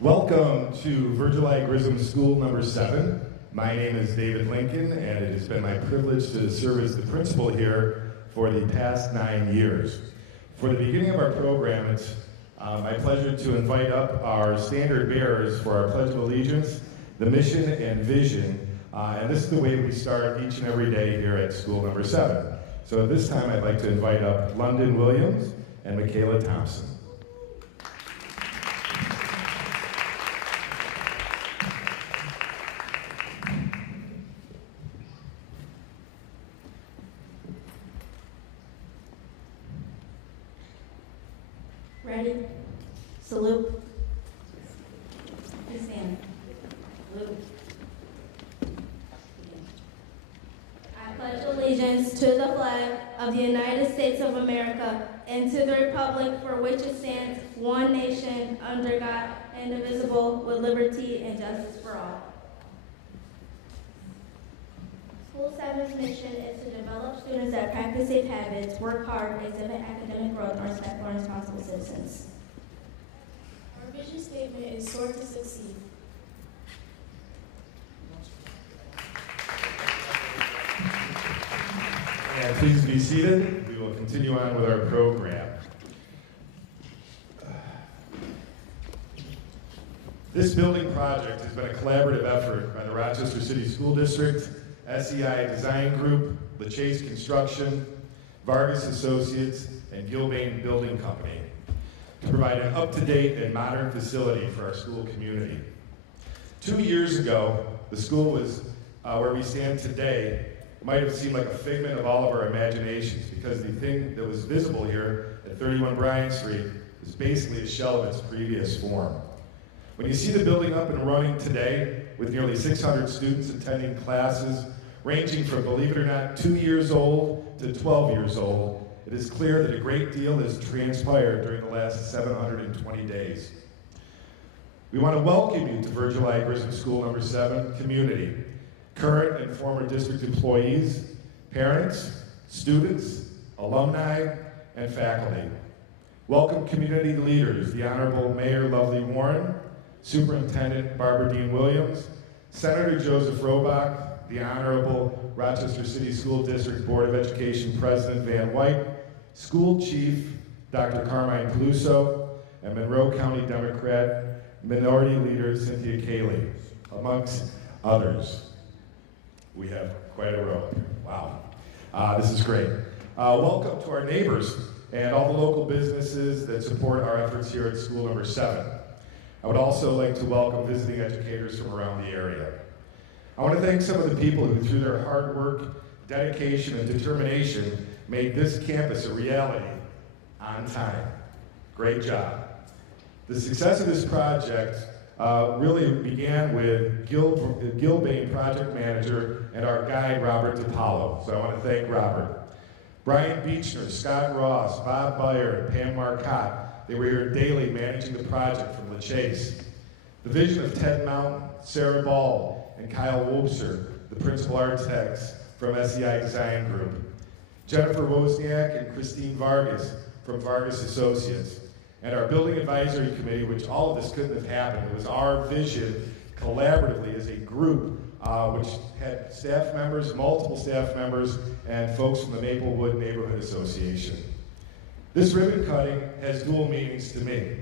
Welcome to Virgil Grissom School number 7. My name is David Lincoln, and it has been my privilege to serve as the principal here for the past 9 years. For the beginning of our program, it's my pleasure to invite up our standard bearers for our Pledge of Allegiance, the mission and vision, and this is the way we start each and every day here at School number 7. So at this time, I'd like to invite up London Williams and Michaela Thompson. Ready? Salute. Please stand. Salute. I pledge allegiance to the flag of the United States of America and to the republic for which it stands, one nation, under God, indivisible, with liberty and justice for all. School 7's mission is to develop students that practice safe habits, work hard, exhibit academic growth, and are respectful and responsible citizens. Our vision statement is soar to succeed. And please be seated. We will continue on with our program. This building project has been a collaborative effort by the Rochester City School District, SEI Design Group, LaChase Construction, Vargas Associates, and Gilbane Building Company to provide an up-to-date and modern facility for our school community. 2 years ago, the school was where we stand today. It might have seemed like a figment of all of our imaginations because the thing that was visible here at 31 Bryant Street is basically a shell of its previous form. When you see the building up and running today with nearly 600 students attending classes ranging from, believe it or not, 2 years old to 12 years old, it is clear that a great deal has transpired during the last 720 days. We want to welcome you to Virgil Grissom School number 7 community, current and former district employees, parents, students, alumni, and faculty. Welcome community leaders, the Honorable Mayor Lovely Warren, Superintendent Barbara Dean Williams, Senator Joseph Robach, the Honorable Rochester City School District Board of Education President Van White, School Chief Dr. Carmine Peluso, and Monroe County Democrat Minority Leader Cynthia Cayley, amongst others. We have quite a row here. Wow. This is great. Welcome to our neighbors and all the local businesses that support our efforts here at School number 7. I would also like to welcome visiting educators from around the area. I want to thank some of the people who, through their hard work, dedication, and determination, made this campus a reality on time. Great job. The success of this project really began with Gilbane project manager and our guide, Robert DiPaolo. So I want to thank Robert. Brian Beechner, Scott Ross, Bob Byer, and Pam Marcotte, they were here daily managing the project from LaChase. The vision of Ted Mountain, Sarah Ball, and Kyle Wobser, the principal architects from SEI Design Group. Jennifer Wozniak and Christine Vargas from Vargas Associates. And our building advisory committee, which all of this couldn't have happened. It was our vision collaboratively as a group, which had staff members, multiple staff members, and folks from the Maplewood Neighborhood Association. This ribbon cutting has dual meanings to me.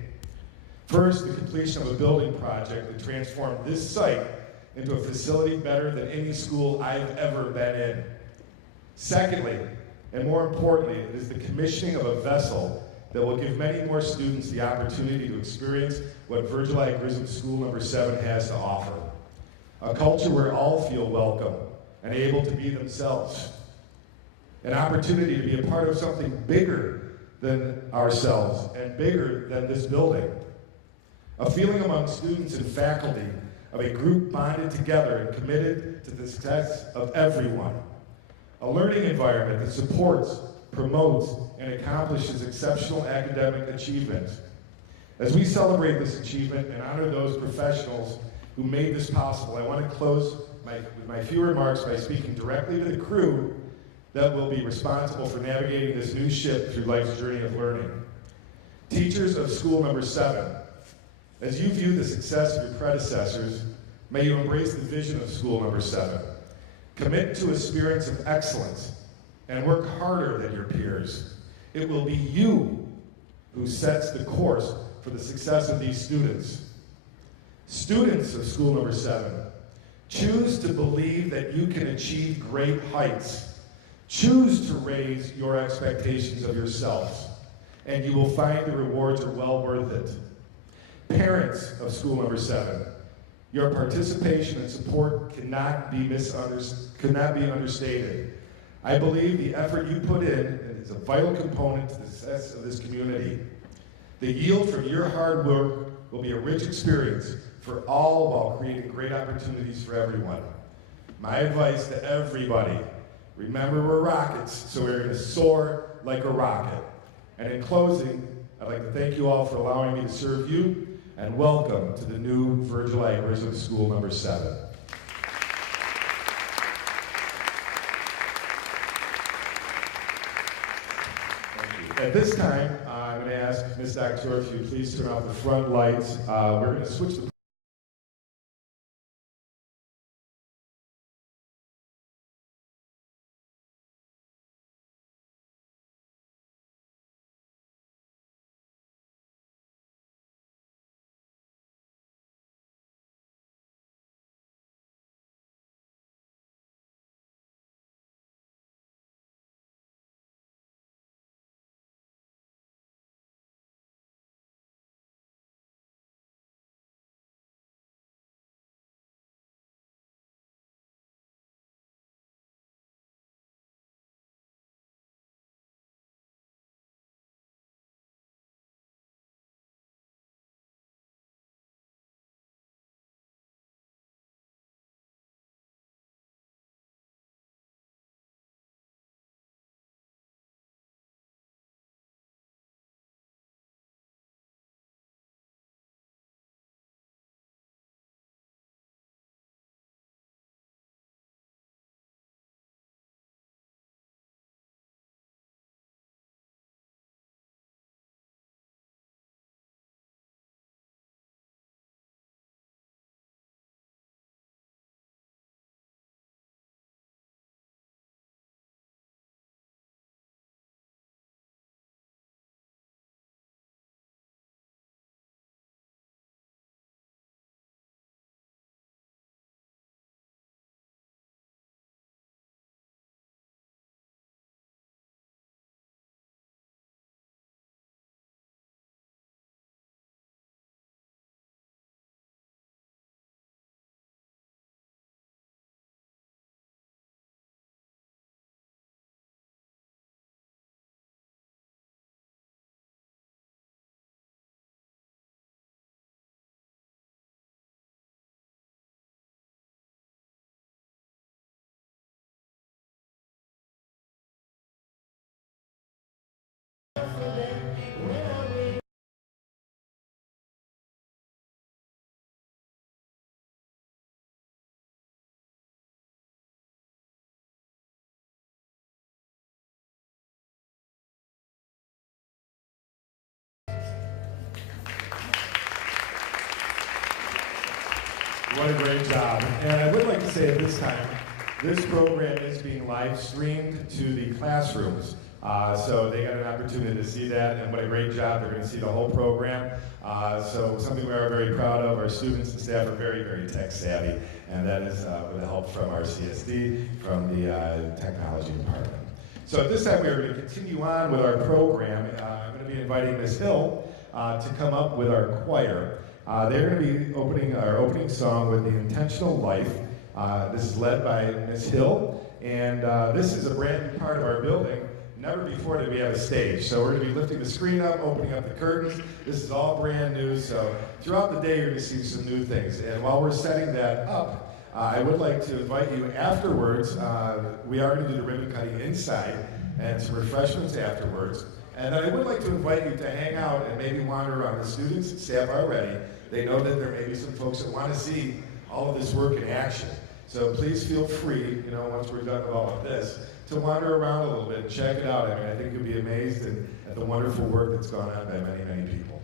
First, the completion of a building project that transformed this site into a facility better than any school I've ever been in. Secondly, and more importantly, it is the commissioning of a vessel that will give many more students the opportunity to experience what Virgil Grissom School number 7 has to offer. A culture where all feel welcome and able to be themselves. An opportunity to be a part of something bigger than ourselves and bigger than this building. A feeling among students and faculty of a group bonded together and committed to the success of everyone. A learning environment that supports, promotes, and accomplishes exceptional academic achievement. As we celebrate this achievement and honor those professionals who made this possible, I want to close with my few remarks by speaking directly to the crew that will be responsible for navigating this new ship through life's journey of learning. Teachers of School number 7, As you view the success of your predecessors, may you embrace the vision of School Number 7. Commit to a spirit of excellence and work harder than your peers. It will be you who sets the course for the success of these students. Students of School Number 7, choose to believe that you can achieve great heights. Choose to raise your expectations of yourselves, and you will find the rewards are well worth it. Parents of School Number 7, your participation and support cannot be understated. I believe the effort you put in is a vital component to the success of this community. The yield from your hard work will be a rich experience for all while creating great opportunities for everyone. My advice to everybody, remember we're rockets, so we're going to soar like a rocket. And in closing, I'd like to thank you all for allowing me to serve you, and welcome to the new Virgil Grissom School Number 7. At this time, I'm going to ask Ms. Doctor if you please turn off the front lights. We're going to switch the What a great job. And I would like to say at this time, this program is being live streamed to the classrooms. So they got an opportunity to see that, and what a great job. They're going to see the whole program. So something we are very proud of. Our students and staff are very, very tech savvy, and that is with the help from our CSD, from the technology department. So at this time, we are going to continue on with our program. I'm going to be inviting Ms. Hill to come up with our choir. They're going to be opening our opening song with The Intentional Life. This is led by Ms. Hill, and this is a brand new part of our building. Never before did we have a stage. So we're going to be lifting the screen up, opening up the curtains. This is all brand new, so throughout the day you're going to see some new things. And while we're setting that up, I would like to invite you afterwards. We are going to do the ribbon cutting inside and some refreshments afterwards. And I would like to invite you to hang out and maybe wander around. The students and staff are ready. They know that there may be some folks that want to see all of this work in action. So please feel free, once we're done with all of this, to wander around a little bit and check it out. I think you'll be amazed at the wonderful work that's gone on by many, many people.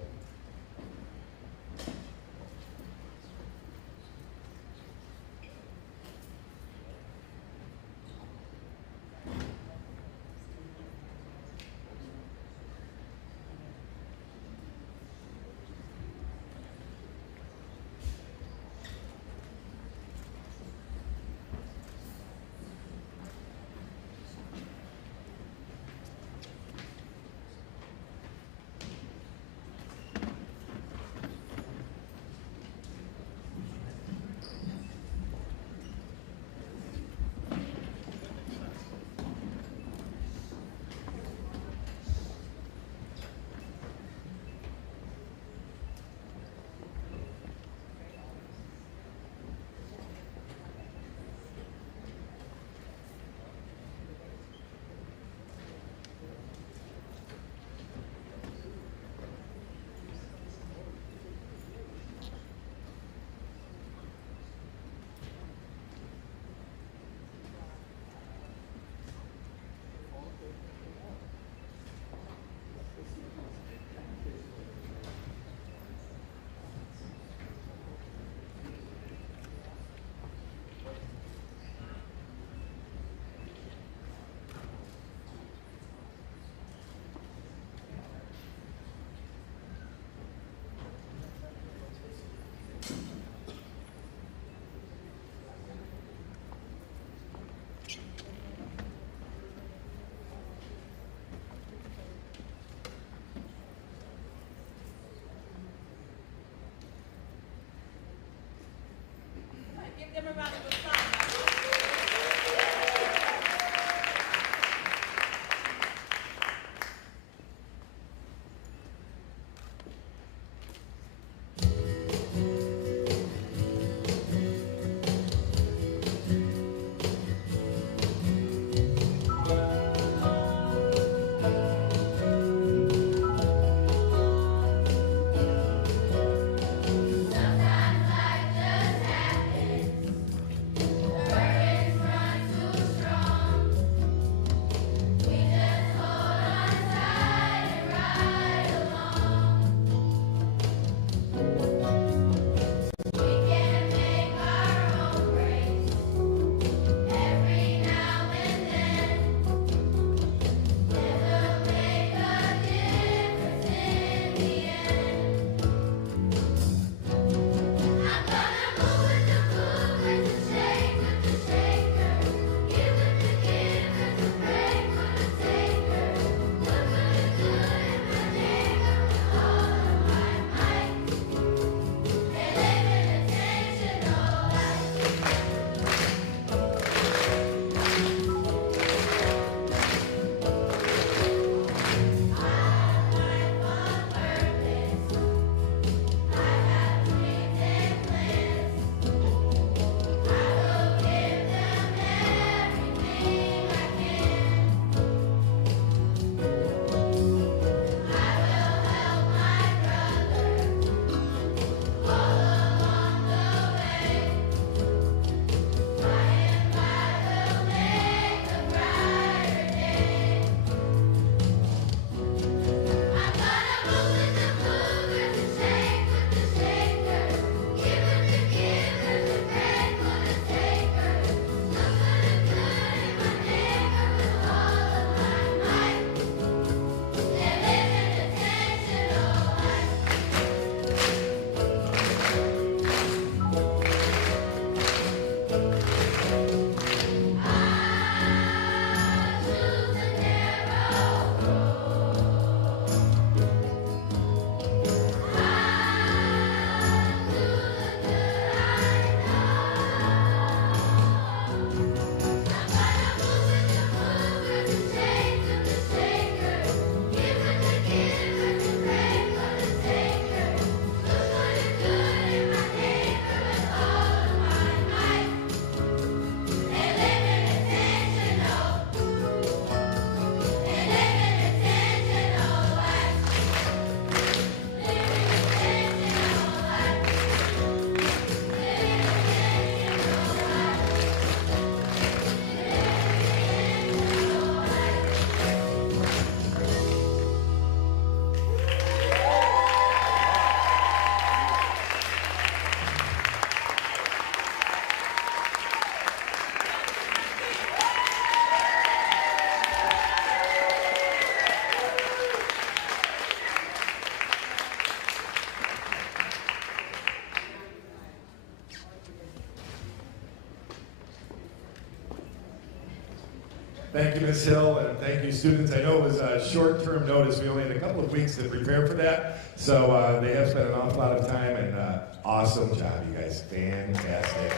Thank you, Ms. Hill, and thank you, students. I know it was a short-term notice. We only had a couple of weeks to prepare for that, so they have spent an awful lot of time, and awesome job, you guys. Fantastic.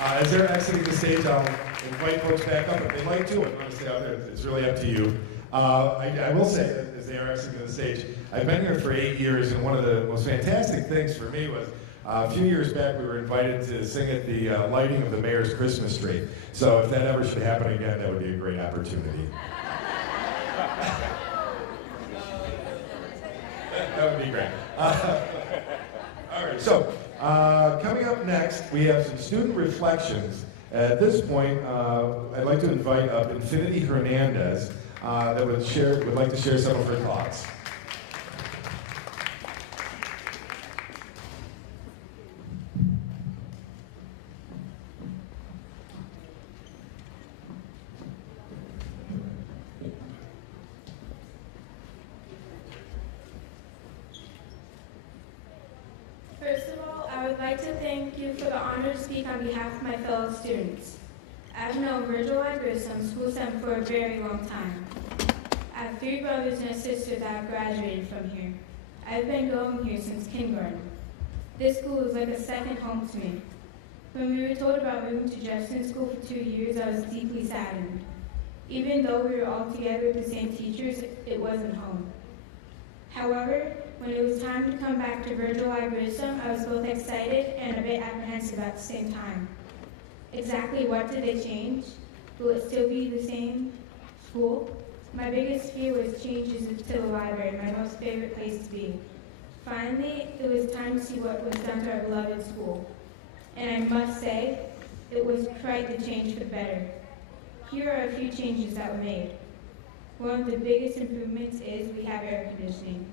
As they're exiting the stage, I'll invite folks back up if they'd like to. If you want to stay out there, it's really up to you. I will say that as they are exiting the stage, I've been here for 8 years, and one of the most fantastic things for me was a few years back we were invited to sing at the lighting of the mayor's Christmas tree. So if that ever should happen again, that would be a great opportunity. That would be great. All right, so coming up next, we have some student reflections. At this point, I'd like to invite up Infinity Hernandez that would like to share some of her thoughts. First of all, I would like to thank you for the honor to speak on behalf of my fellow students. I've known Virgil at Grissom, School 7, for a very long time. I have 3 brothers and a sister that have graduated from here. I've been going here since kindergarten. This school is like a second home to me. When we were told about moving to Jefferson School for 2 years, I was deeply saddened. Even though we were all together with the same teachers, it wasn't home. However, when it was time to come back to Virgil at Grissom, I was both excited and a bit apprehensive at the same time. Exactly what did they change? Will it still be the same school? My biggest fear was changes to the library, my most favorite place to be. Finally, it was time to see what was done to our beloved school. And I must say, it was quite the change for the better. Here are a few changes that were made. One of the biggest improvements is we have air conditioning.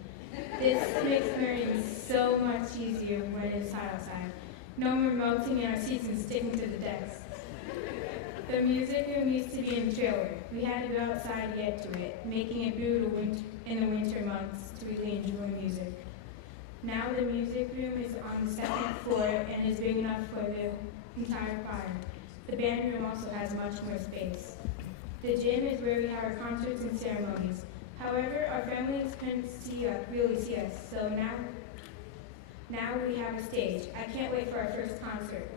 This makes learning so much easier when it's hot outside. No more melting in our seats and sticking to the desks. The music room used to be in the trailer. We had to go outside to get to it, making it brutal in the winter months to really enjoy music. Now the music room is on the 2nd floor and is big enough for the entire choir. The band room also has much more space. The gym is where we have our concerts and ceremonies. However, our families couldn't really see us, so now we have a stage. I can't wait for our first concert.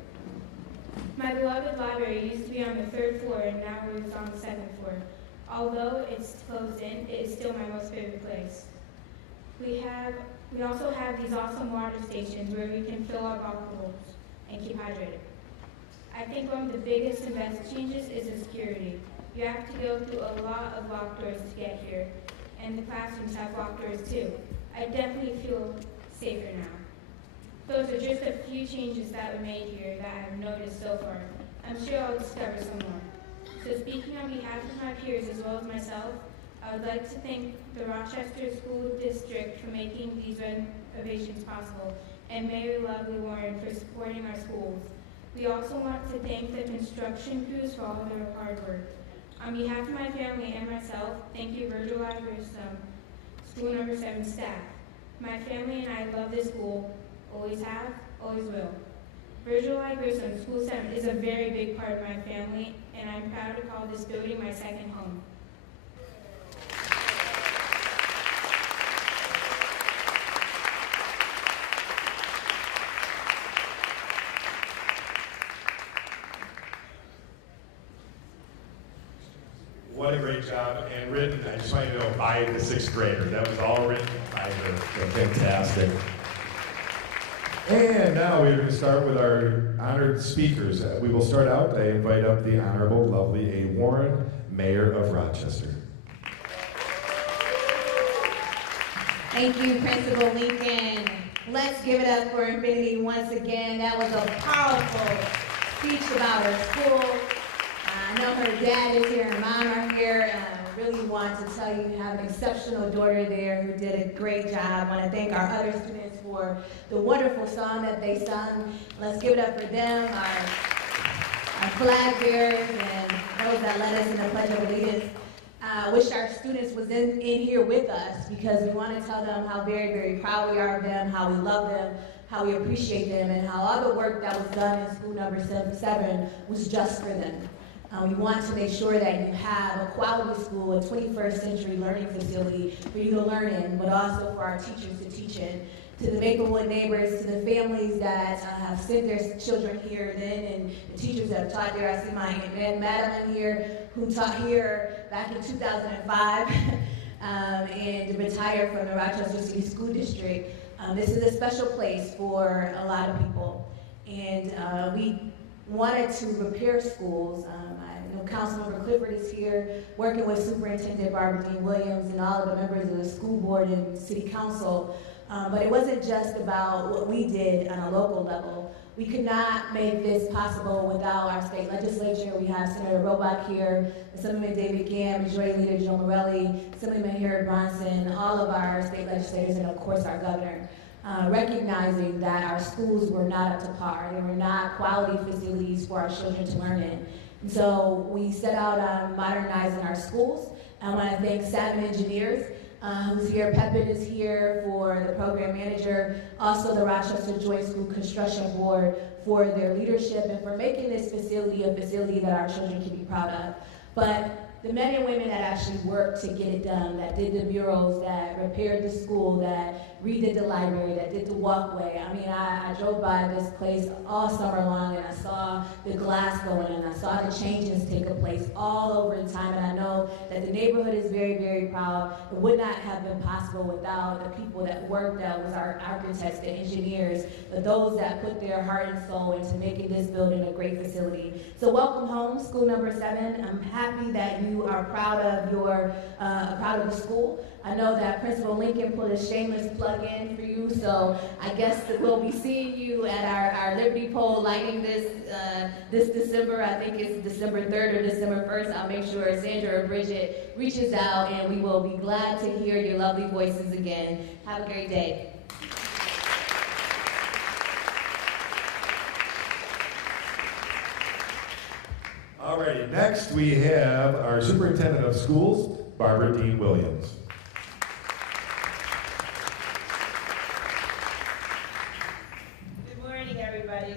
My beloved library used to be on the 3rd floor, and now it's on the 2nd floor. Although it's closed in, it is still my most favorite place. We also have these awesome water stations where we can fill our bottles and keep hydrated. I think one of the biggest and best changes is the security. You have to go through a lot of locked doors to get here, and the classrooms have locked doors too. I definitely feel safer now. Those are just a few changes that were made here that I've noticed so far. I'm sure I'll discover some more. So speaking on behalf of my peers as well as myself, I would like to thank the Rochester School District for making these renovations possible, and Mayor Lovely Warren for supporting our schools. We also want to thank the construction crews for all their hard work. On behalf of my family and myself, thank you Virgil at Grissom, School Number 7 staff. My family and I love this school, always have, always will. Virgil at Grissom, School 7 is a very big part of my family, and I'm proud to call this building my second home. What a great job, and written, I just want you to know, by the 6th grader. That was all written by her. So fantastic. And now we're going to start with our honored speakers. We will start out. I invite up the Honorable Lovely A. Warren, Mayor of Rochester. Thank you, Principal Lincoln. Let's give it up for Infinity once again. That was a powerful speech about her school. I know her dad is here, her mom are here, and I really want to tell you have an exceptional daughter there who did a great job. I want to thank our other students for the wonderful song that they sung. Let's give it up for them, our flag bearers, and those that led us in the Pledge of Allegiance. I wish our students was in here with us because we want to tell them how very, very proud we are of them, how we love them, how we appreciate them, and how all the work that was done in school number 7 was just for them. We want to make sure that you have a quality school, a 21st century learning facility for you to learn in, but also for our teachers to teach in. To the Maplewood neighbors, to the families that have sent their children here then, and the teachers that have taught there. I see my Aunt Madeline here, who taught here back in 2005 and retired from the Rochester City School District. This is a special place for a lot of people. And we wanted to repair schools. I know Councilmember Clifford is here, working with Superintendent Barbara Dean Williams and all of the members of the school board and city council. But it wasn't just about what we did on a local level. We could not make this possible without our state legislature. We have Senator Robach here, Assemblyman David Gamm, Majority Leader Joe Morelli, Assemblyman Harry Bronson, all of our state legislators, and of course our governor. Recognizing that our schools were not up to par. They were not quality facilities for our children to learn in. And so we set out on modernizing our schools. I want to thank Savin Engineers, who's here. Pepin is here for the program manager. Also the Rochester Joint School Construction Board for their leadership and for making this facility a facility that our children can be proud of. But the men and women that actually worked to get it done, that did the murals, that repaired the school, that redid the library, that did the walkway. I mean, I drove by this place all summer long and I saw the glass going in, I saw the changes take place all over the time, and I know that the neighborhood is very, very proud. It would not have been possible without the people that worked, that was our architects, the engineers, those that put their heart and soul into making this building a great facility. So welcome home, school number 7. I'm happy that you are proud of the school. I know that Principal Lincoln put a shameless plug in for you, so I guess that we'll be seeing you at our Liberty Pole lighting this December. I think it's December 3rd or December 1st. I'll make sure Sandra or Bridget reaches out, and we will be glad to hear your lovely voices again. Have a great day. Alrighty, next we have our Superintendent of Schools, Barbara Dean Williams. Good morning, everybody.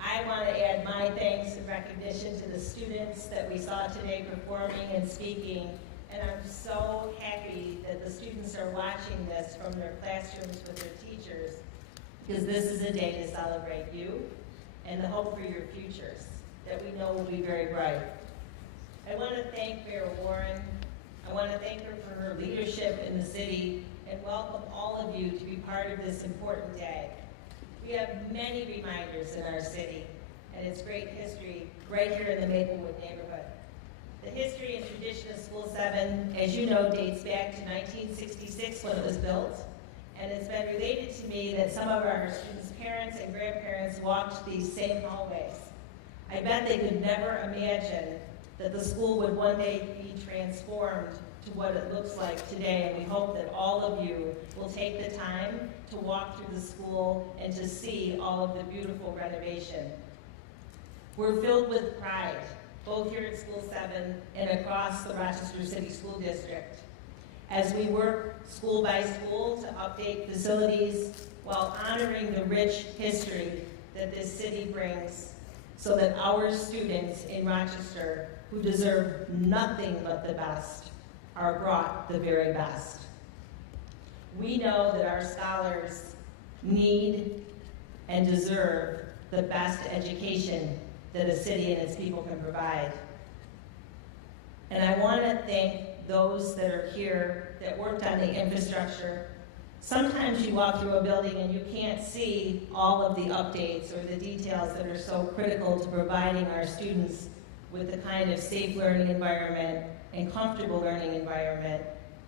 I want to add my thanks and recognition to the students that we saw today performing and speaking, and I'm so happy that the students are watching this from their classrooms with their teachers, because this is a day to celebrate you and the hope for your futures that we know will be very bright. I want to thank Mayor Warren. I want to thank her for her leadership in the city and welcome all of you to be part of this important day. We have many reminders in our city, and it's great history right here in the Maplewood neighborhood. The history and tradition of School 7, as you know, dates back to 1966 when it was built, and it's been related to me that some of our students' parents and grandparents walked these same hallways. I bet they could never imagine that the school would one day be transformed to what it looks like today, and we hope that all of you will take the time to walk through the school and to see all of the beautiful renovation. We're filled with pride, both here at School 7 and across the Rochester City School District, as we work school by school to update facilities while honoring the rich history that this city brings, so that our students in Rochester, who deserve nothing but the best, are brought the very best. We know that our scholars need and deserve the best education that a city and its people can provide. And I want to thank those that are here that worked on the infrastructure. Sometimes you walk through a building and you can't see all of the updates or the details that are so critical to providing our students with the kind of safe learning environment and comfortable learning environment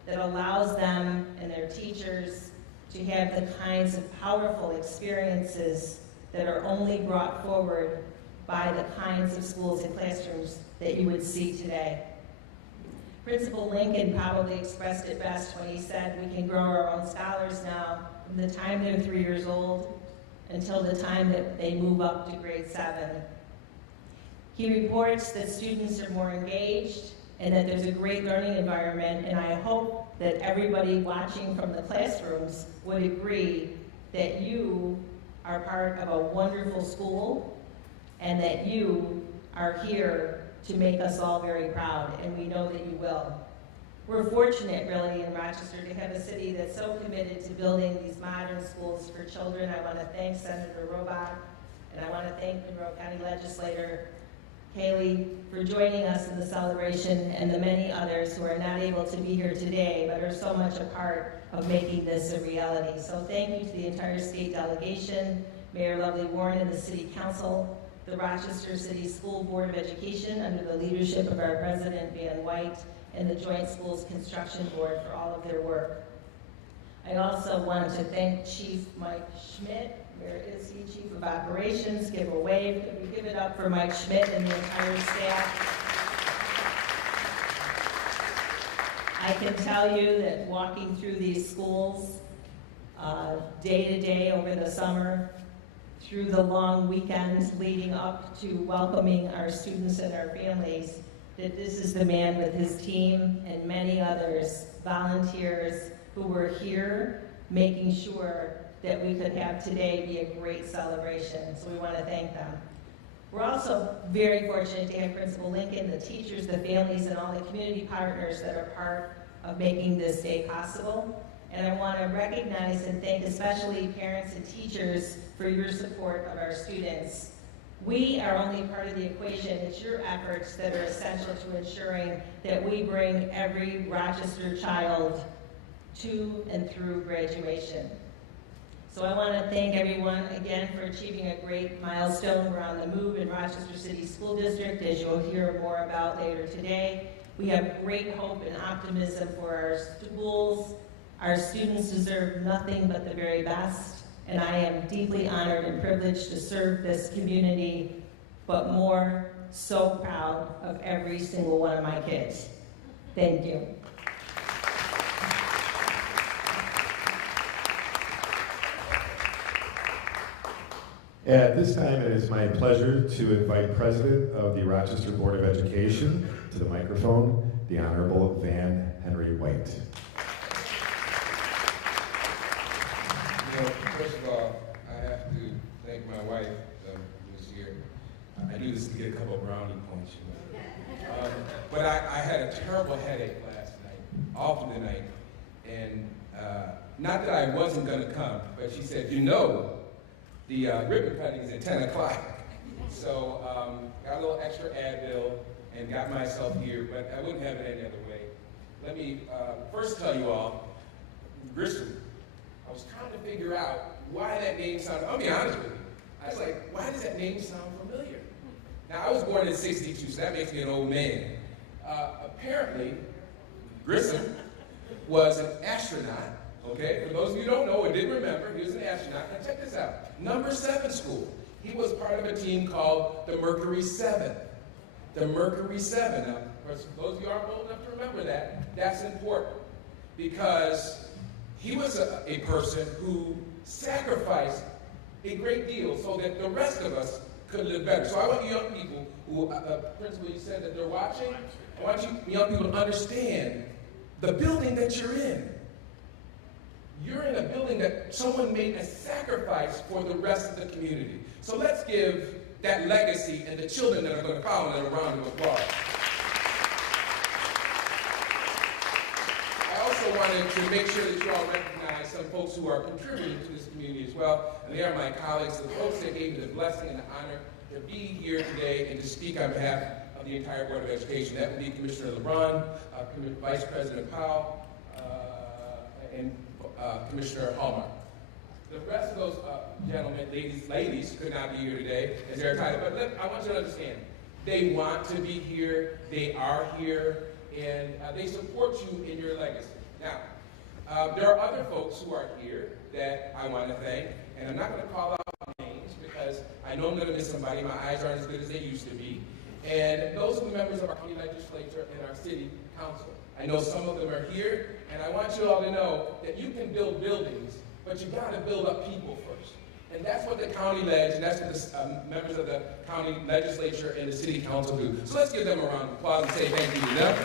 that allows them and their teachers to have the kinds of powerful experiences that are only brought forward by the kinds of schools and classrooms that you would see today. Principal Lincoln probably expressed it best when he said we can grow our own scholars now from the time they're 3 years old until the time that they move up to grade 7. He reports that students are more engaged and that there's a great learning environment, and I hope that everybody watching from the classrooms would agree that you are part of a wonderful school and that you are here to make us all very proud, and we know that you will. We're fortunate, really, in Rochester to have a city that's so committed to building these modern schools for children. I want to thank Senator Robach, and I want to thank Monroe County Legislator Haley for joining us in the celebration, and the many others who are not able to be here today, but are so much a part of making this a reality. So thank you to the entire state delegation, Mayor Lovely Warren and the City Council, the Rochester City School Board of Education under the leadership of our President, Van White, and the Joint Schools Construction Board for all of their work. I also want to thank Chief Mike Schmidt. Where is he? Chief of Operations. Give a wave. Can we give it up for Mike Schmidt and the entire staff? I can tell you that walking through these schools day to day over the summer, through the long weekends leading up to welcoming our students and our families, that this is the man with his team and many others, volunteers, who were here making sure that we could have today be a great celebration. So we want to thank them. We're also very fortunate to have Principal Lincoln, the teachers, the families, and all the community partners that are part of making this day possible. And I want to recognize and thank especially parents and teachers for your support of our students. We are only part of the equation. It's your efforts that are essential to ensuring that we bring every Rochester child to and through graduation. So I want to thank everyone again for achieving a great milestone. We're on the move in Rochester City School District, as you'll hear more about later today. We have great hope and optimism for our schools. Our students deserve nothing but the very best, and I am deeply honored and privileged to serve this community, but more so proud of every single one of my kids. Thank you. At this time, it is my pleasure to invite President of the Rochester Board of Education to the microphone, the Honorable Van Henry White. First of all, I have to thank my wife this year. I do this to get a couple of brownie points. But I had a terrible headache last night, all through the night. And not that I wasn't going to come, but she said, the ribbon cutting is at 10 o'clock. So got a little extra Advil and got myself here, but I wouldn't have it any other way. Let me first tell you all, Grissom, I was trying to figure out why that name sounded, I'll be honest with you. I was like, why does that name sound familiar? Now, I was born in '62, so that makes me an old man. Apparently, Grissom was an astronaut, okay? For those of you who don't know or didn't remember, he was an astronaut. Now, check this out. Number 7 school. He was part of a team called the Mercury 7. The Mercury 7. Now, for those of you who aren't old enough to remember that, that's important because he was a person who sacrificed a great deal so that the rest of us could live better. So I want you young people who, Principal, you said that they're watching. I want you young people to understand the building that you're in. You're in a building that someone made a sacrifice for the rest of the community. So let's give that legacy and the children that are going to follow them a round of applause. I also wanted to make sure that you all recognize some folks who are contributing to this community as well. And they are my colleagues, the folks that gave me the blessing and the honor to be here today and to speak on behalf of the entire Board of Education. That would be Commissioner LeBron, Vice President Powell, and Commissioner Hallmark. The rest of those gentlemen, ladies could not be here today as they're titled. But look, I want you to understand, they want to be here, they are here, and they support you in your legacy. Now, there are other folks who are here that I want to thank, and I'm not going to call out names because I know I'm going to miss somebody. My eyes aren't as good as they used to be. And those are the members of our county legislature and our city council. I know some of them are here, and I want you all to know that you can build buildings, but you got to build up people first. And that's what the county ledge, and that's what the members of the county legislature and the city council do. So let's give them a round of applause and say thank you to them.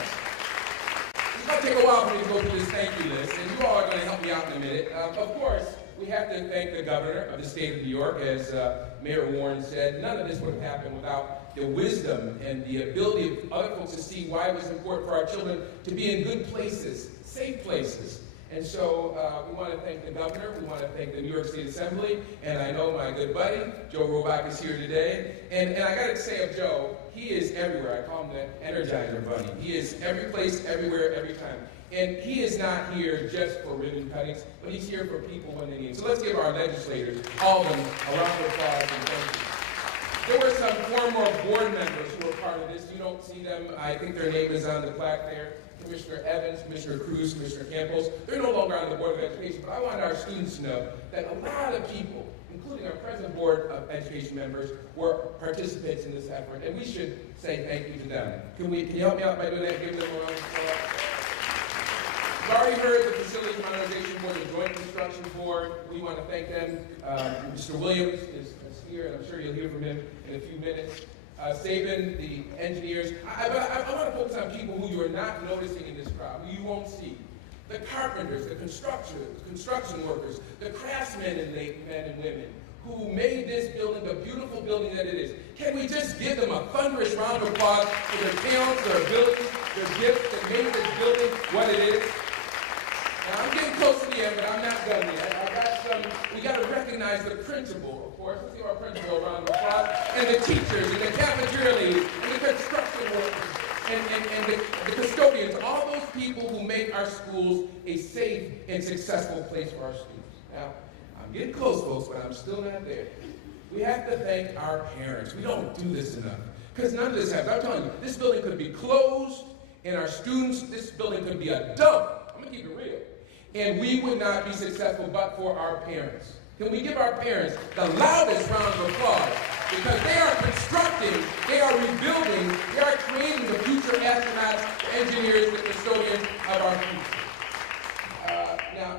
It's going to take a while for me to go through this thank you list, and you all are going to help me out in a minute. Of course, we have to thank the governor of the state of New York. As Mayor Warren said, none of this would have happened without the wisdom and the ability of other folks to see why it was important for our children to be in good places, safe places. And so we want to thank the governor, we want to thank the New York State Assembly, and I know my good buddy, Joe Robach, is here today. And I got to say of Joe, he is everywhere. I call him the Energizer Bunny. He is every place, everywhere, every time. And he is not here just for ribbon cuttings, but he's here for people when they need. So let's give our legislators, all of them, a round of applause and thank you. There were some former board members who were part of this. You don't see them. I think their name is on the plaque there. Commissioner Evans, Commissioner Cruz, Commissioner Campos. They're no longer on the Board of Education, but I want our students to know that a lot of people, including our present Board of Education members, were participants in this effort, and we should say thank you to them. Can you help me out by doing that? Give them a round of applause. We've already heard the Facilities Modernization Board, the Joint Construction Board. We want to thank them. Mr. Williams is here, and I'm sure you'll hear from him in a few minutes. Saban, the engineers. I want to focus on people who you are not noticing in this crowd, who you won't see. The carpenters, the construction workers, the craftsmen and men and women who made this building the beautiful building that it is. Can we just give them a thunderous round of applause for their talents, their abilities, their gifts that made this building what it is? Now, I'm getting close to the end, but I'm not done yet. We got to recognize the principal, of course. Let's give our principal a round of applause. And the teachers, and the cafeteria ladies, and the construction workers, and the custodians, all those people who make our schools a safe and successful place for our students. Now, I'm getting close, folks, but I'm still not there. We have to thank our parents. We don't do this enough, because none of this happens. I'm telling you, this building could be closed, and our students, this building could be a dump. I'm going to keep it real. And we would not be successful but for our parents. Can we give our parents the loudest round of applause? Because they are constructing, they are rebuilding, they are creating the future astronauts, the engineers, the custodians of our future.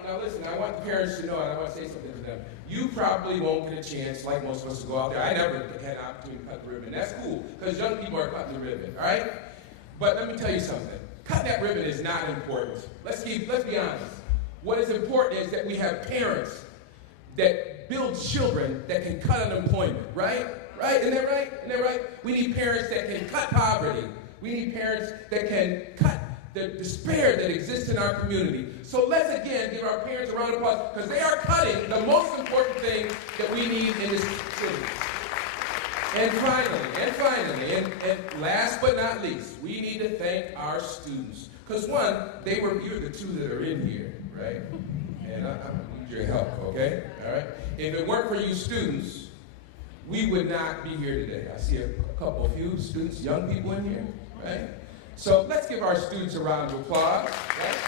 Now listen, I want the parents to know, and I want to say something to them. You probably won't get a chance, like most of us, to go out there. I never had an opportunity to cut the ribbon. That's cool, because young people are cutting the ribbon, all right? But let me tell you something. Cutting that ribbon is not important. Let's be honest. What is important is that we have parents that build children that can cut unemployment, right? Right? Isn't that right? Isn't that right? We need parents that can cut poverty. We need parents that can cut the despair that exists in our community. So let's again give our parents a round of applause, because they are cutting the most important thing that we need in this city. And finally, and last but not least, we need to thank our students. Because one, you're the two that are in here, right? And I need your help, okay? All right? If it weren't for you students, we would not be here today. I see a few students, young people in here, right? So let's give our students a round of applause, right?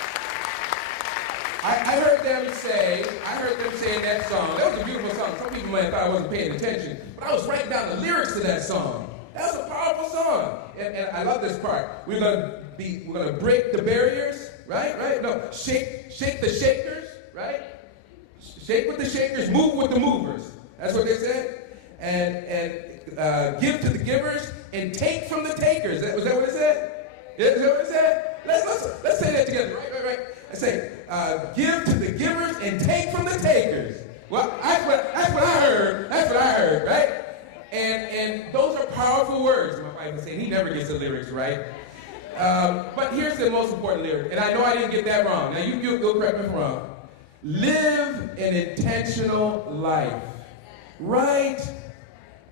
I heard them say in that song, that was a beautiful song. Some people might have thought I wasn't paying attention, but I was writing down the lyrics to that song. That was a powerful song. And I love this part. We're gonna break the barriers, right? Right? No, shake the shakers, right? Shake with the shakers, move with the movers. That's what they said. And give to the givers and take from the takers. Was that what it said? Is that what it said? Let's say that together, right? I say, give to the givers and take from the takers. Well, that's what I heard, right? And those are powerful words. My wife was saying he never gets the lyrics right. But here's the most important lyric, and I know I didn't get that wrong. Now you'll correct me if I'm wrong. Live an intentional life, right?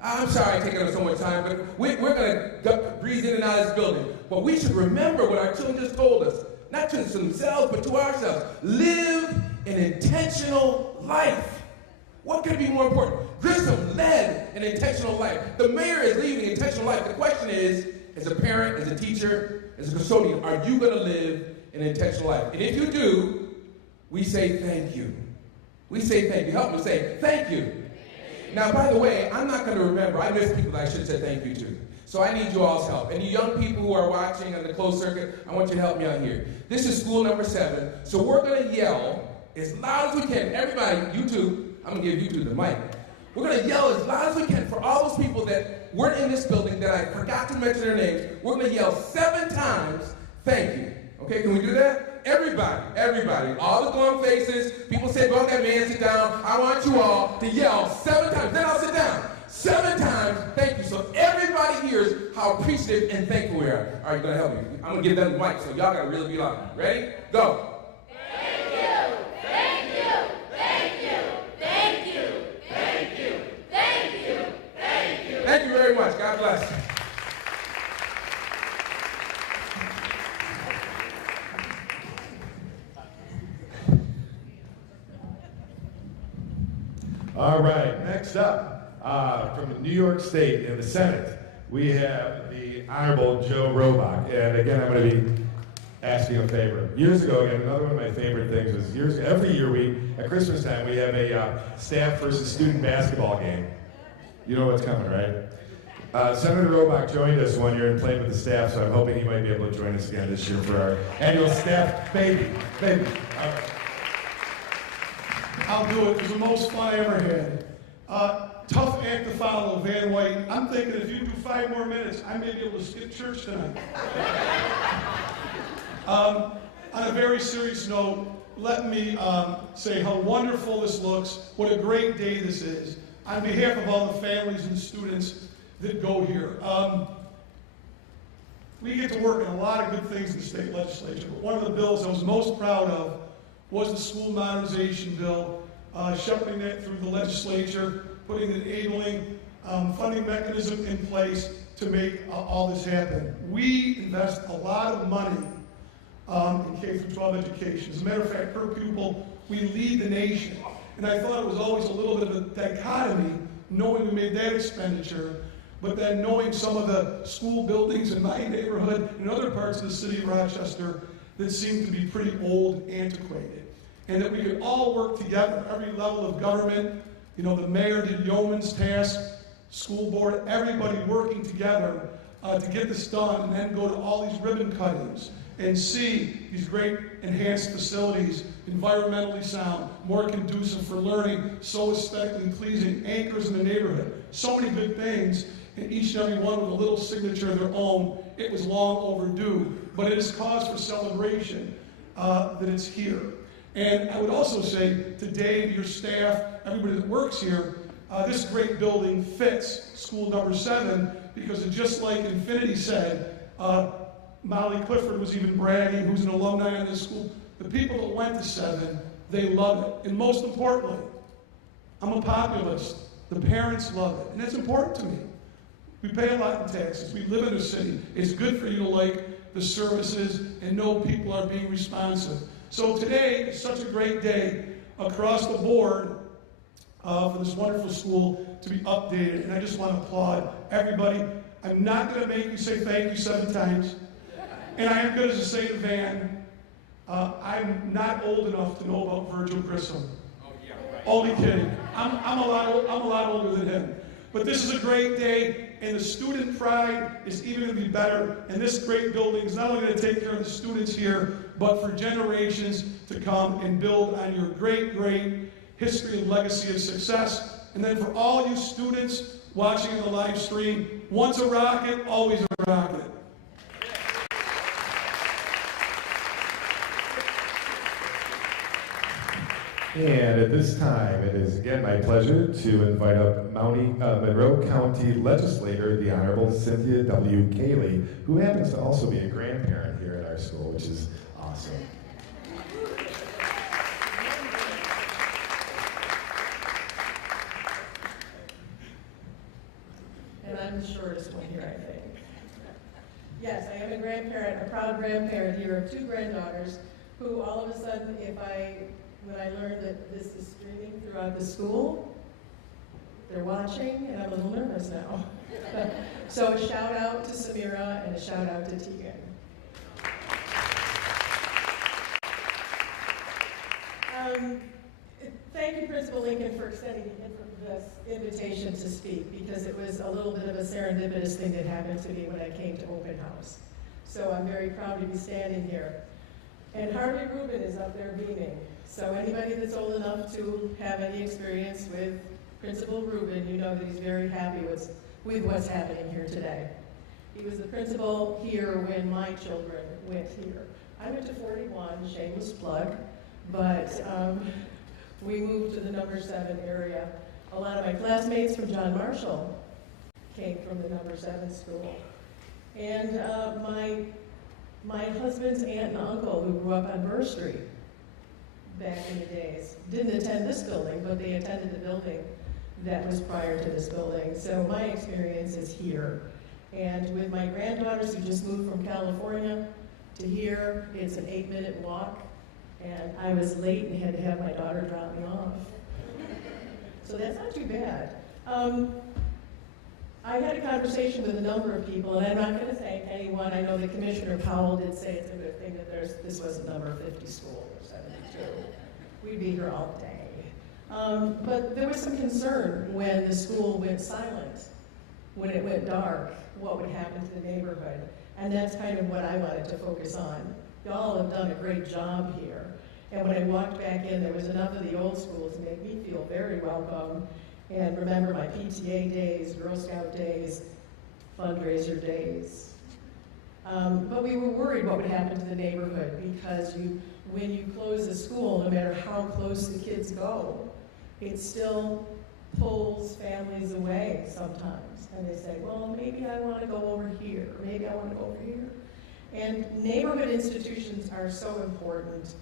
I'm sorry I'm taking up so much time, but we're going to breeze in and out of this building. But we should remember what our children just told us, not to themselves, but to ourselves. Live an intentional life. What could be more important? Grissom led an intentional life. The mayor is leading an intentional life. The question is, as a parent, as a teacher, as a custodian, are you going to live an intentional life? And if you do, we say thank you. We say thank you. Help me say thank you. Now, by the way, I'm not going to remember. I miss people that I should say thank you to. So I need you all's help. And you young people who are watching on the closed circuit, I want you to help me out here. This is school number 7. So we're going to yell as loud as we can. Everybody, you two, I'm going to give you two the mic. We're going to yell as loud as we can for all those people that weren't in this building that I forgot to mention their names. We're going to yell 7 times, thank you. Okay, can we do that? everybody, all the glum faces, people say, go that man, sit down. I want you all to yell 7 times. Then I'll sit down. 7 times, thank you. So everybody hears how appreciative and thankful we are. All right, you're going to help me. I'm going to give them the mic, so y'all got to really be loud. Ready? Go. Thank you, thank you, thank you, thank you, thank you, thank you, thank you. Thank you very much. God bless. All right, next up, from New York State in the Senate, we have the Honorable Joe Robach. And again, I'm going to be asking a favor. Years ago, again, another one of my favorite things was every year at Christmas time, we have a staff versus student basketball game. You know what's coming, right? Senator Robach joined us one year and played with the staff, so I'm hoping he might be able to join us again this year for our annual staff baby. All right. I'll do it. It was the most fun I ever had. Tough act to follow, Van White. I'm thinking if you do 5 more minutes, I may be able to skip church tonight. On a very serious note, let me say how wonderful this looks, what a great day this is. On behalf of all the families and students that go here. We get to work on a lot of good things in the state legislature, but one of the bills I was most proud of was the school modernization bill, shepherding that through the legislature, putting an enabling funding mechanism in place to make all this happen. We invest a lot of money in K-12 education. As a matter of fact, per pupil, we lead the nation. And I thought it was always a little bit of a dichotomy, knowing we made that expenditure, but then knowing some of the school buildings in my neighborhood and other parts of the city of Rochester that seem to be pretty old, antiquated. And that we could all work together, every level of government. You know, the mayor did yeoman's task, school board, everybody working together to get this done, and then go to all these ribbon cuttings and see these great enhanced facilities, environmentally sound, more conducive for learning, so aesthetically pleasing, anchors in the neighborhood. So many good things, and each and every one with a little signature of their own. It was long overdue, but it is cause for celebration that it's here. And I would also say to Dave, your staff, everybody that works here, this great building fits school number 7 because just like Infinity said, Molly Clifford was even bragging, who's an alumni on this school. The people that went to 7, they love it. And most importantly, I'm a populist. The parents love it. And it's important to me. We pay a lot in taxes. We live in a city. It's good for you to like the services and know people are being responsive. So today is such a great day across the board for this wonderful school to be updated. And I just want to applaud everybody. I'm not going to make you say thank you 7 times. And I am going to say to Van, I'm not old enough to know about Virgil Grissom. Oh, yeah, right. Only kidding. I'm a lot older than him. But this is a great day, and the student pride is even going to be better. And this great building is not only going to take care of the students here, but for generations to come and build on your great, great history and legacy of success. And then for all you students watching the live stream, once a rocket, always a rocket. And at this time, it is again my pleasure to invite up Monroe County Legislator, the Honorable Cynthia W. Cayley, who happens to also be a grandparent here at our school, which is awesome. And I'm the shortest one here, I think. Yes, I am a grandparent, a proud grandparent here of 2 granddaughters who all of a sudden, when I learned that this is streaming throughout the school, they're watching, and I'm a little nervous now. So a shout out to Samira and a shout out to Tegan. Thank you, Principal Lincoln, for extending this invitation to speak, because it was a little bit of a serendipitous thing that happened to me when I came to open house. So I'm very proud to be standing here. And Harvey Rubin is up there beaming. So anybody that's old enough to have any experience with Principal Rubin, you know that he's very happy with what's happening here today. He was the principal here when my children went here. I went to 41, shameless plug, but we moved to the number 7 area. A lot of my classmates from John Marshall came from the number 7 school. And my husband's aunt and uncle, who grew up on Burr Street back in the days, didn't attend this building, but they attended the building that was prior to this building. So my experience is here. And with my granddaughters who just moved from California to here, it's an 8-minute walk. And I was late and had to have my daughter drop me off. So that's not too bad. I had a conversation with a number of people, and I'm not going to thank anyone. I know that Commissioner Powell did say it's a good thing that this was a number 50 school or 72. We'd be here all day. But there was some concern when the school went silent, when it went dark, what would happen to the neighborhood. And that's kind of what I wanted to focus on. Y'all have done a great job here. And when I walked back in, there was enough of the old school to make me feel very welcome and remember my PTA days, Girl Scout days, fundraiser days. But we were worried what would happen to the neighborhood because when you close a school, no matter how close the kids go, it still pulls families away sometimes. And they say, well, maybe I want to go over here, or maybe I want to go over here. And neighborhood institutions are so important.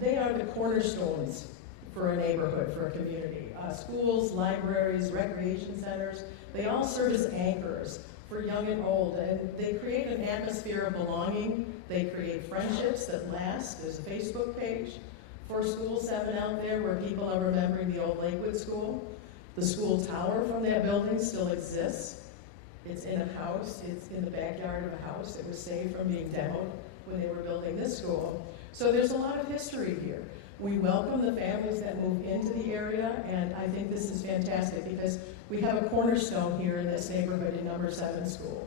They are the cornerstones for a neighborhood, for a community. Schools, libraries, recreation centers, they all serve as anchors for young and old, and they create an atmosphere of belonging. They create friendships that last. There's a Facebook page for School 7 out there where people are remembering the old Lakewood School. The school tower from that building still exists. It's in a house, it's in the backyard of a house. It was saved from being demoed when they were building this school. So there's a lot of history here. We welcome the families that move into the area, and I think this is fantastic because we have a cornerstone here in this neighborhood in number 7 school.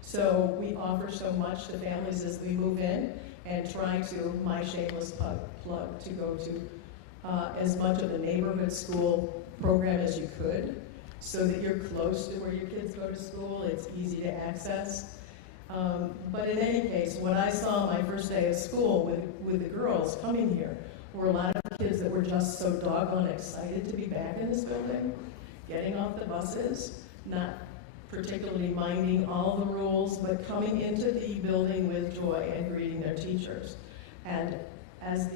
So we offer so much to families as we move in and try to, my shameless plug, to go to as much of the neighborhood school program as you could so that you're close to where your kids go to school, it's easy to access. But in any case, what I saw my first day of school with the girls coming here were a lot of kids that were just so doggone excited to be back in this building, getting off the buses, not particularly minding all the rules, but coming into the building with joy and greeting their teachers. And as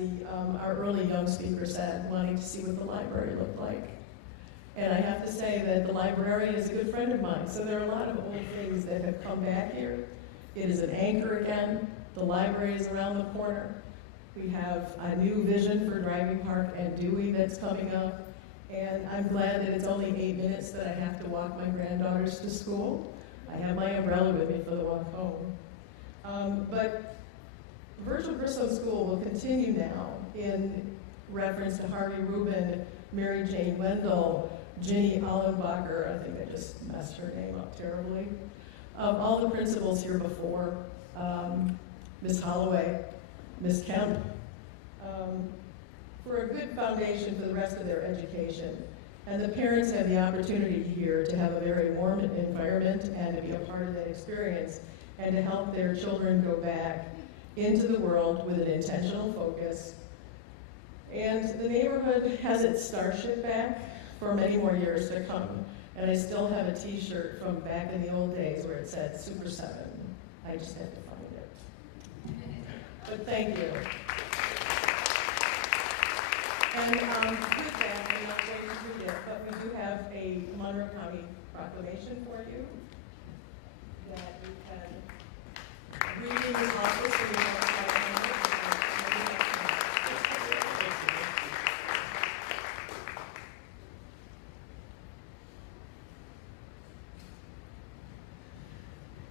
our early young speaker said, wanting to see what the library looked like. And I have to say that the librarian is a good friend of mine, so there are a lot of old things that have come back here. It is an anchor again. The library is around the corner. We have a new vision for Driving Park and Dewey that's coming up. And I'm glad that it's only 8 minutes that I have to walk my granddaughters to school. I have my umbrella with me for the walk home. But Virgil Grissom School will continue now in reference to Harvey Rubin, Mary Jane Wendell, Ginny Allenbacher, I think I just messed her name up terribly. All the principals here before, Ms. Holloway, Ms. Kemp, for a good foundation for the rest of their education. And the parents have the opportunity here to have a very warm environment and to be a part of that experience and to help their children go back into the world with an intentional focus. And the neighborhood has its starship back for many more years to come. And I still have a t-shirt from back in the old days where it said Super 7. I just had to find it. But thank you. And with that, I'm not going to read it, but we do have a Monroe County proclamation for you that you can read in your office or you can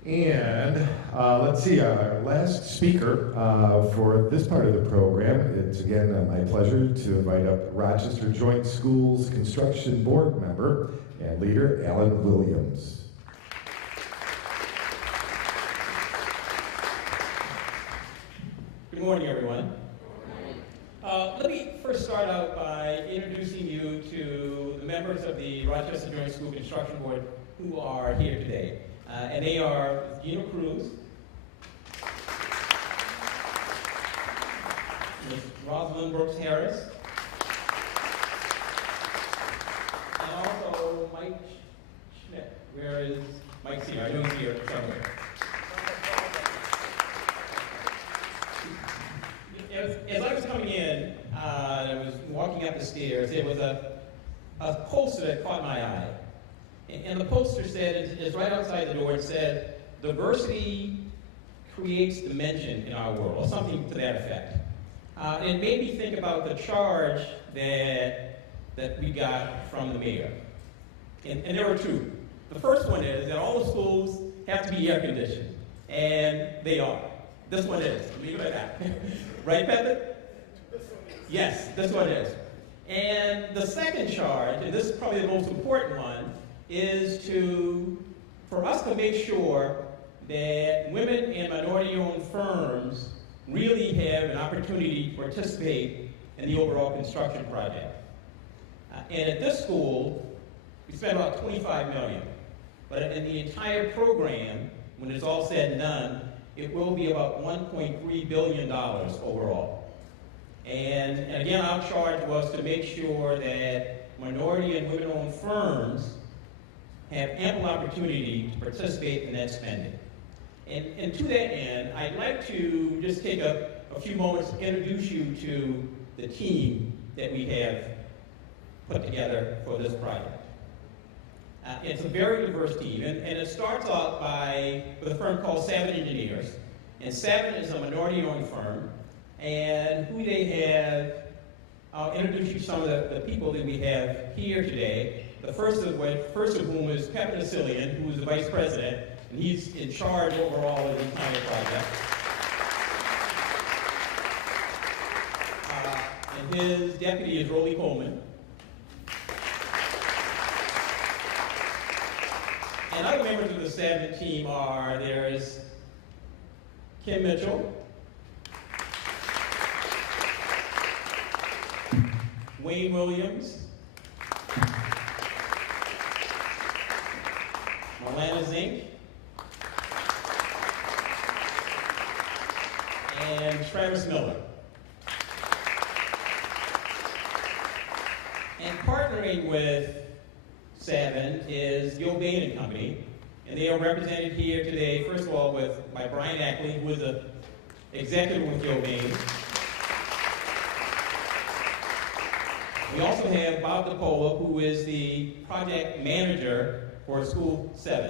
And let's see, our last speaker for this part of the program, it's again my pleasure to invite up Rochester Joint Schools Construction Board member and leader, Alan Williams. Good morning, everyone. Let me first start out by introducing you to the members of the Rochester Joint School Construction Board who are here today. And they are Gino Cruz, Rosalind Brooks Harris, and also Mike Schmidt. Where is Mike's here? I know he's here somewhere. As I was coming in, I was walking up the stairs, there was a poster that caught my eye. And the poster said, it's right outside the door, it said, "Diversity creates dimension in our world," or something to that effect. It made me think about the charge that we got from the mayor. And there were two. The first one is that all the schools have to be air conditioned, and they are. This one is, leave it at that. Right, Pepe? Yes, this one is. And the second charge, and this is probably the most important one, is for us to make sure that women and minority-owned firms really have an opportunity to participate in the overall construction project. And at this school, we spent about $25 million. But in the entire program, when it's all said and done, it will be about $1.3 billion overall. And again, our charge was to make sure that minority and women-owned firms have ample opportunity to participate in that spending. And to that end, I'd like to just take a few moments to introduce you to the team that we have put together for this project. It's a very diverse team, and it starts out with a firm called Savin Engineers. And Savin is a minority-owned firm, and who they have, I'll introduce you to some of the people that we have here today. The first of whom is Kevin Asilian, who is the vice president, and he's in charge overall of the entire project. And his deputy is Rolly Coleman. And other members of the Savin team there's Kim Mitchell, Wayne Williams, Marlana Zink, and Travis Miller. And partnering with Savin is Gilbane and Company, and they are represented here today, first of all, by Brian Ackley, who is the executive with Gilbane. We also have Bob DiPola, who is the project manager for School 7.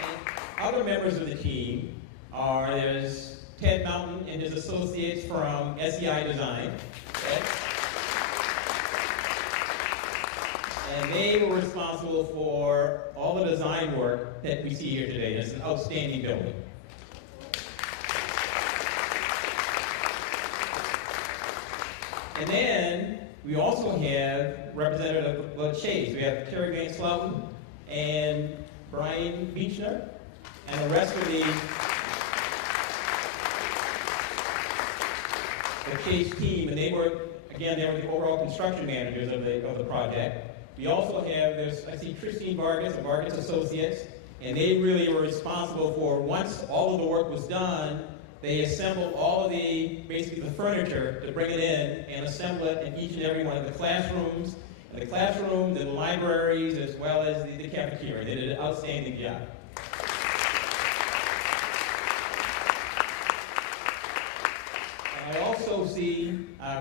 And other members of the team there's Ted Mountain and his associates from SEI Design. Okay? And they were responsible for all the design work that we see here today. It's an outstanding building. And then we also have Representative Chase. We have Terry Van Slouten and Brian Beechner and the rest of the Chase team. And they were the overall construction managers of the project. We also have I see Christine Vargas of Vargas Associates, and they really were responsible for, once all of the work was done, they assembled all of basically the furniture to bring it in and assemble it in each and every one of the classrooms, and the libraries, as well as the cafeteria. They did an outstanding job. I also see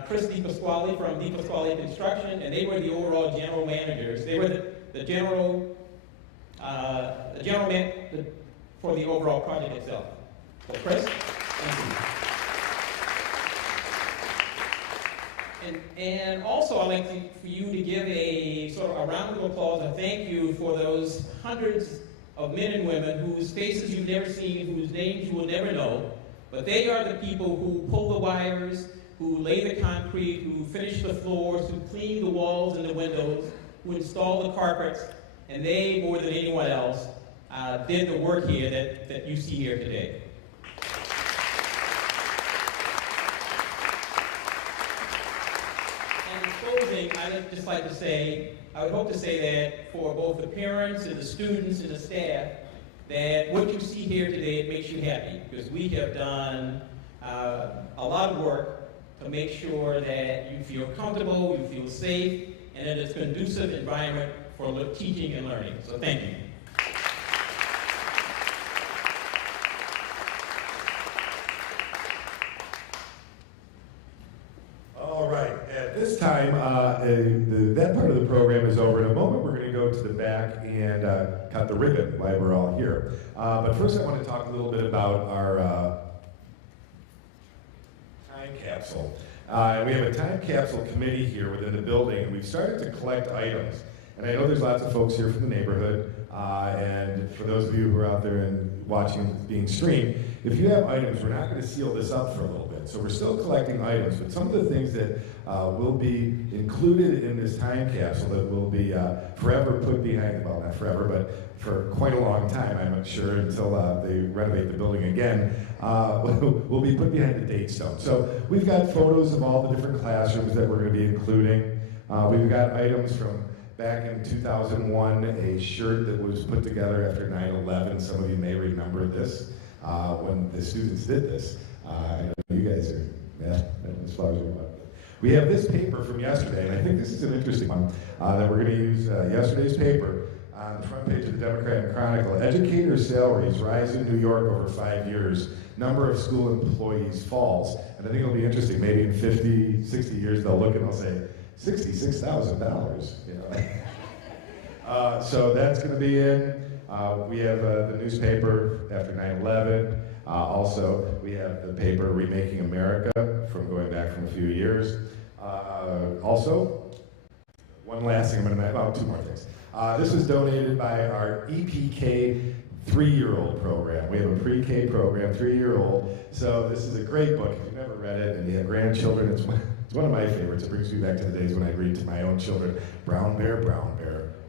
Chris DiPasquale from DiPasquale Construction, and they were the overall general managers. They were the general man for the overall project itself. So Chris, thank you. And also I'd like for you to give a sort of a round of applause, a thank you for those hundreds of men and women whose faces you've never seen, whose names you will never know. But they are the people who pull the wires, who lay the concrete, who finish the floors, who clean the walls and the windows, who install the carpets, and they, more than anyone else, did the work here that you see here today. And in closing, I'd just like to say, I would hope to say that for both the parents and the students and the staff, that what you see here today makes you happy, because we have done a lot of work to make sure that you feel comfortable, you feel safe, and that it's a conducive environment for teaching and learning. So thank you. All right, at this time, that part of the program is over. In a moment, we're going to go to the back and cut the ribbon while we're all here. But first, I want to talk a little bit about our time capsule. We have a time capsule committee here within the building, and we've started to collect items. And I know there's lots of folks here from the neighborhood, and for those of you who are out there and watching being streamed, if you have items, we're not going to seal this up for a little bit. So we're still collecting items, but some of the things that will be included in this time capsule that will be forever put behind, well, not forever, but for quite a long time, I'm not sure, until they renovate the building again, will be put behind the date stone. So we've got photos of all the different classrooms that we're going to be including. We've got items from back in 2001, a shirt that was put together after 9/11. Some of you may remember this when the students did this. I know you guys are, as far as we have this paper from yesterday, and I think this is an interesting one that we're going to use yesterday's paper on the front page of the Democrat and Chronicle. Educator salaries rise in New York over 5 years. Number of school employees falls. And I think it'll be interesting. Maybe in 50, 60 years, they'll look and they'll say, $66,000, you know. So that's going to be in. We have the newspaper after 9/11. Also, we have the paper Remaking America from going back from a few years. Also, one last thing I'm going to mention, two more things. This was donated by our EPK 3-year-old program. We have a pre-K program, 3-year-old. So this is a great book. If you've never read it and you have grandchildren, it's one of my favorites. It brings me back to the days when I read to my own children, brown bear,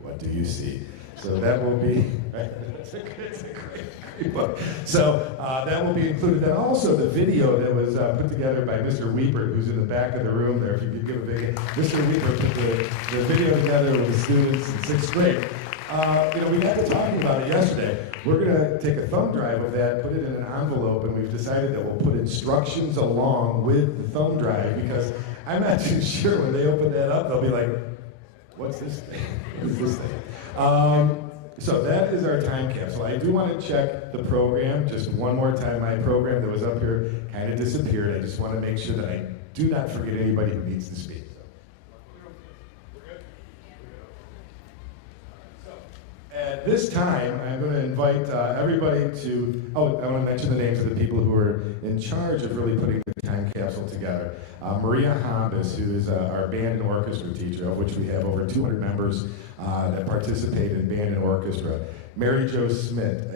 what do you see? So that will be, it's a great book. So that will be included. Then also the video that was put together by Mr. Weeper, who's in the back of the room there. If you could give a big, Mr. Weeper put the video together with the students in 6th grade. We got to talking about it yesterday. We're going to take a thumb drive of that, put it in an envelope, and we've decided that we'll put instructions along with the thumb drive, because I'm not too sure when they open that up, they'll be like, what's this thing? What's this thing? So that is our time capsule. I do want to check the program just one more time. My program that was up here kind of disappeared. I just want to make sure that I do not forget anybody who needs to speak. At this time, I'm going to invite everybody to, I want to mention the names of the people who are in charge of really putting the time capsule together. Maria Hombus, who is our band and orchestra teacher, of which we have over 200 members that participate in band and orchestra. Mary Jo Smith,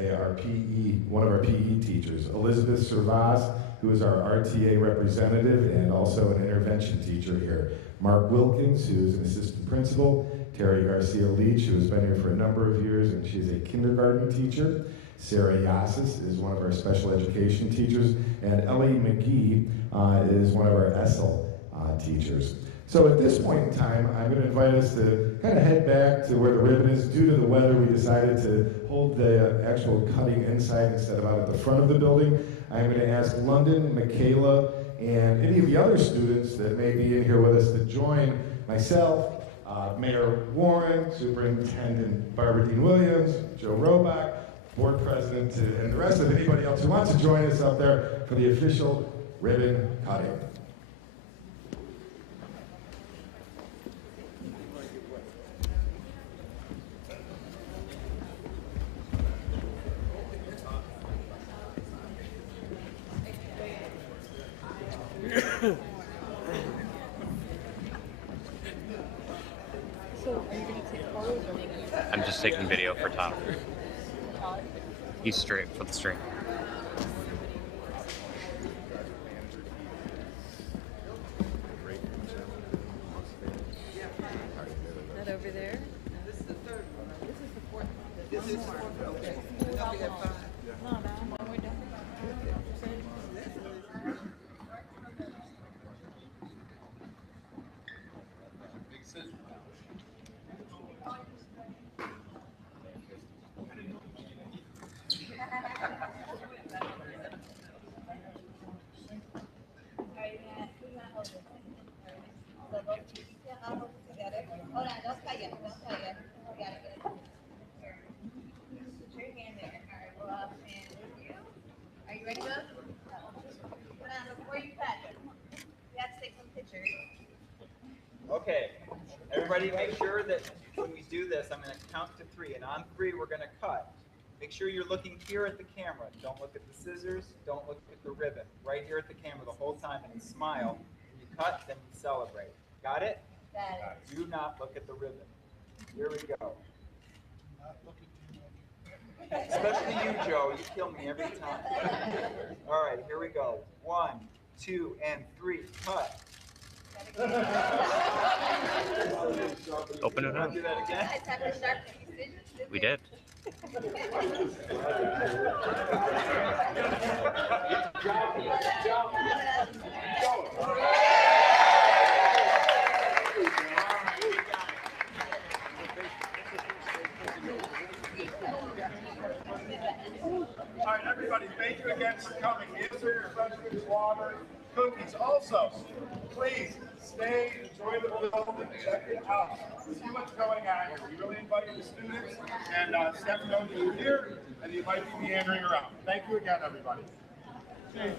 one of our PE teachers. Elizabeth Servaz, who is our RTA representative and also an intervention teacher here. Mark Wilkins, who is an assistant principal. Terry Garcia Leach, who has been here for a number of years, and she's a kindergarten teacher. Sarah Yassis is one of our special education teachers. And Ellie McGee is one of our ESL teachers. So at this point in time, I'm going to invite us to kind of head back to where the ribbon is. Due to the weather, we decided to hold the actual cutting inside instead of out at the front of the building. I'm going to ask London, Michaela, and any of the other students that may be in here with us to join myself, Mayor Warren, Superintendent Barbara Dean Williams, Joe Robach, Board President, and the rest of anybody else who wants to join us up there for the official ribbon cutting. I'm just taking video for Todd. He's straight for the string. That over there? This is the third one. This is the fourth one. This is the fourth one. Okay. Now we got 5. No, we're done. Okay, everybody make sure that when we do this, I'm going to count to 3, and on 3 we're going to cut. Make sure you're looking here at the camera. Don't look at the scissors, don't look at the ribbon. Right here at the camera the whole time, and smile. When you cut, then you celebrate. Got it? Got it. Do not look at the ribbon. Here we go. Especially you, Joe. You kill me every time. All right, here we go. 1, 2, and 3. Cut. Open it up. Do that again. We did. All right, everybody, thank you again for coming. Answer your refreshments, water, cookies. Also, please stay, enjoy the building, check it out. See what's going on here. We really invite the students and Steph knows you here, and you might be meandering around. Thank you again, everybody. Okay.